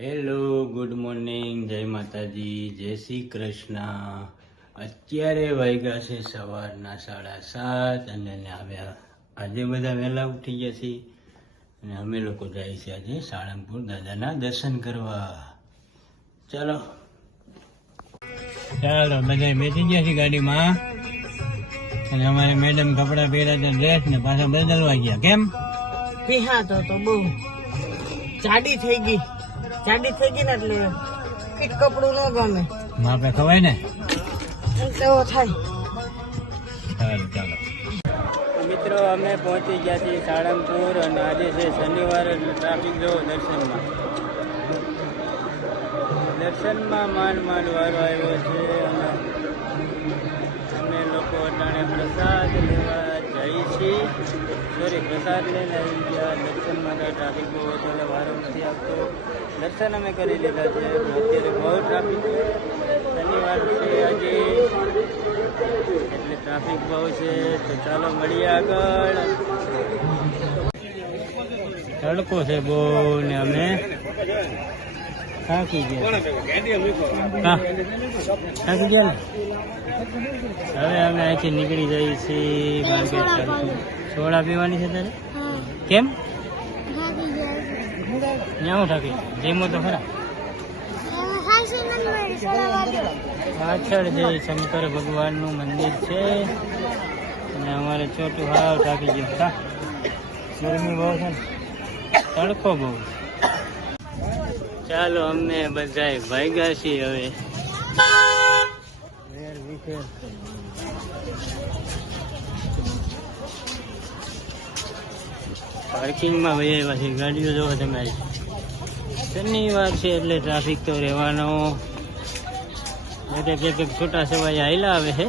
Hello good morning જય માતાજી, જય શ્રી કૃષ્ણ. અત્યારે વાગ્યા છે સવારના સાડા સાત અને આવ્યા, આજે બધા વહેલા ઉઠી ગયા છે અને અમે લોકો જાય છે આજે સાળંગપુર દાદાના દર્શન કરવા. ચાલો. ચાલો બધા બેસી ગયા છે ગાડીમાં. અને અમારે મેડમ કપડા પહેર્યા હતા ડ્રેસ ને પાછા બદલવા ગયા. કેમ? વિહાતો તો બહુ. જાડી થઈ ગઈ. જાડી થઈ ગઈ ને એટલે ફીટ કપડું ન ગમે. માપે ખવાય ને? તેવો થાય. ચાલો. મિત્રો અમે પહોંચી ગયા છીએ સાળંગપુર અને આજે છે શનિવાર ટ્રાફિક જોવો દર્શનમાં. દર્શનમાં માંડ માંડ વારો આવ્યો છે અને અમે લોકો અટાણે પ્રસાદ લેવા જઈએ છીએ સોરી પ્રસાદ આવી ગયા દર્શન માટે ટ્રાફિક બહુ હતો એટલે વારો નથી આવતો. દર્શન અમે કરી લીધા છે, અત્યારે બહુ ટ્રાફિક છે. શનિવાર છે આજે, એટલે ટ્રાફિક બહુ છે, તો ચાલો મળીએ આગળ. તડકો છે બહુ ને અમે. થાકી ગયા. હા, થાકી ગયા ને? હવે અમે અહીંથી નીકળી જઈએ છીએ માર્કેટ સોડા પીવાની છે તારે? કેમ? ત્યાં હું થાકી? જેમો તો ખરા. પાછળ જે શંકર ભગવાનનું મંદિર છે. અને અમારે ચોટું હાવ થાકી ગયું. હા. ગરમી બહુ છે ને. તડકો બહુ છે. ચાલો, અમને બધાય ભાગ્યા છીએ હવે. પાર્કિંગમાં વહી આવ્યા છે ગાડીઓ જોવો તમારી. શનિવાર છે એટલે ટ્રાફિક તો રહેવાનો. બધા ક્યાંક છોટા સવાય આયલા આવે છે.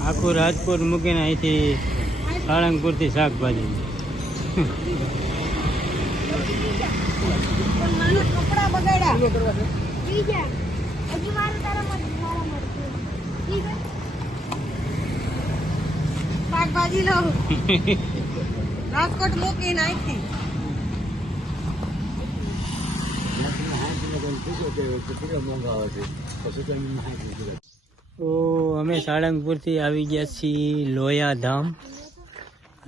આખું રાજકોટ મૂકીને અહીંથી સાળંગપુરથી શાકભાજી. શાકભાજી લઉં રાજકોટ મૂકીને અહીંથી તો અમે સાળંગપુરથી આવી ગયા છીએ લોયા ધામ.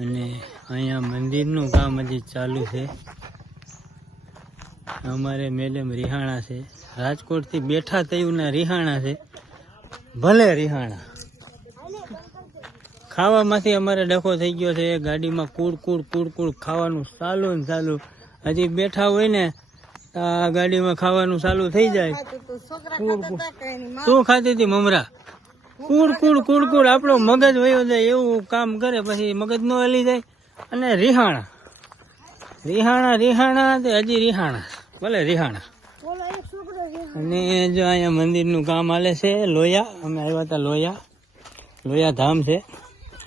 અને અહીંયા મંદિરનું કામ હજી ચાલુ છે. અમારે મેડમ રિહાણા છે. રાજકોટથી બેઠા તયુના રિહાણા છે. ભલે રિહાણા. ખાવામાંથી અમારે ડખો થઈ ગયો છે. ગાડીમાં કુડ કુડ કુડ કુડ ખાવાનું ચાલુ ને ચાલુ. હજી બેઠા હોય ને આ ગાડીમાં ખાવાનું ચાલુ થઈ જાય. શું તું. ખાતી હતી મમરા? કુડ કુડ કુડ કુડ આપણો મગજ વયો જાય એવું કામ કરે, પછી મગજ નો હલી જાય. અને રિહાણા. રિહાણા રિહાણા તે હજી રિહાણા. ભલે રિહાણા. અને જો અહીંયા મંદિરનું કામ હાલે છે, લોયા. અમે આવ્યા હતા લોયા. લોયા ધામ છે,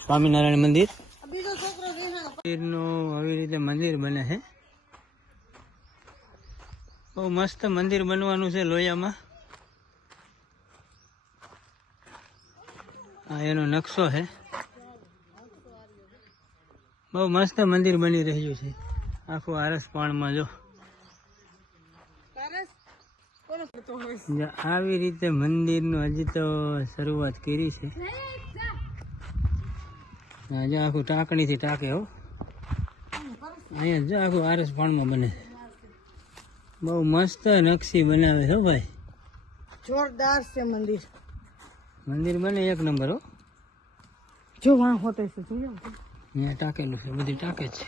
સ્વામિનારાયણ મંદિર. મંદિરનું આવી રીતે મંદિર બને છે. બહુ મસ્ત મંદિર બનવાનું છે લોયામાં. આ એનો નકશો છે બહુ મસ્ત મંદિર બની રહ્યું છે. આખું આરસ પાણમાં જો. આવી રીતે મંદિરનું હજી તો શરૂઆત કરી છે. આજે આખું ટાંકણીથી ટાંકે હો. અહીંયા જો આખું આરસ પાણમાં બને. છે બહુ મસ્ત નકશી બનાવે છે હો ભાઈ. જોરદાર છે મંદિર. મંદિર બને એક નંબર હો. જો વાં હોતે છે જોયો? અહીંયા ટાંકેલું છે, બધી ટાંકે છે.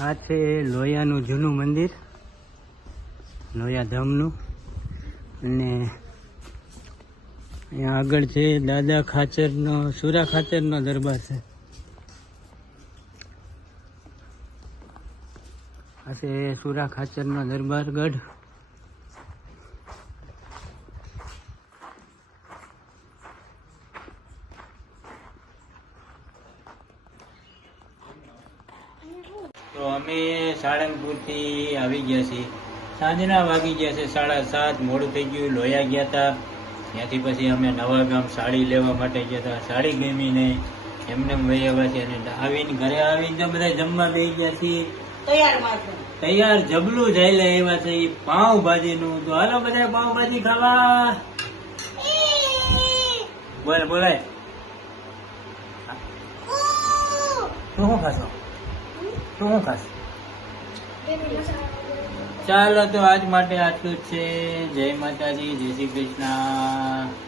આ છે લોયાનું જૂનું મંદિર લોયા ધામનું અને અહીંયા આગળ છે દાદા ખાચરનો, સુરા ખાચરનો દરબાર છે. આ છે સુરા ખાચરનો દરબાર તો અમે સાળંગપુરથી આવી ગયા છીએ. સાંજના વાગી ગયા છે સાડા સાત મોડું થઈ ગયું લોયા ગયા હતા. ત્યાંથી પછી અમે નવા ગામ સાડી લેવા માટે ગયા હતા સાડી ગમી નહીં એમને વહી આવ્યા છે અને આવીને ઘરે આવીને તો બધા જમવા બેસી ગયા છીએ. તૈયાર જબલું જઈ લે એવા છે ઈ નું તો હાલો બધા પાઉંભાજી ખાવા. બોલ બોલાય. શું ખાશો? તું શું ખાશ ચાલો તો આજ માટે આટલું જ છે. જય માતાજી, જય શ્રી કૃષ્ણ.